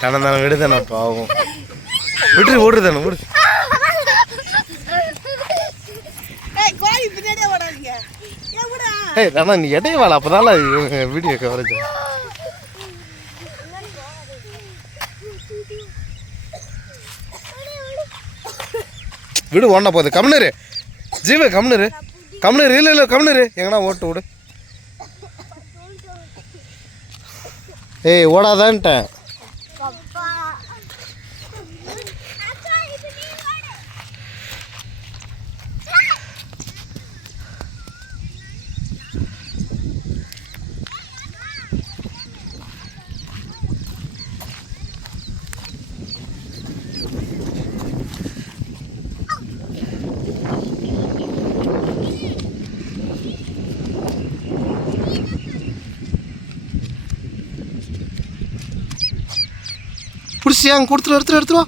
தானே விடுதானே பாவம் விட்டு ஓடுதானே ஓடு. ஏய் தானே நீ இடையே வாழ அப்போதால வீடியோ கவரேஜ். விடு ஓடனா போகுது. கம்னரு ஜீவ கம்னரு கம்னரு இல்லை இல்லை கம்னரு எங்கன்னா ஓட்டு விடு. ஏய் ஓடாதான்ட்டேன். பிடிச்சியா? அங்கே கொடுத்துரு எடுத்துரு எடுத்துருவா.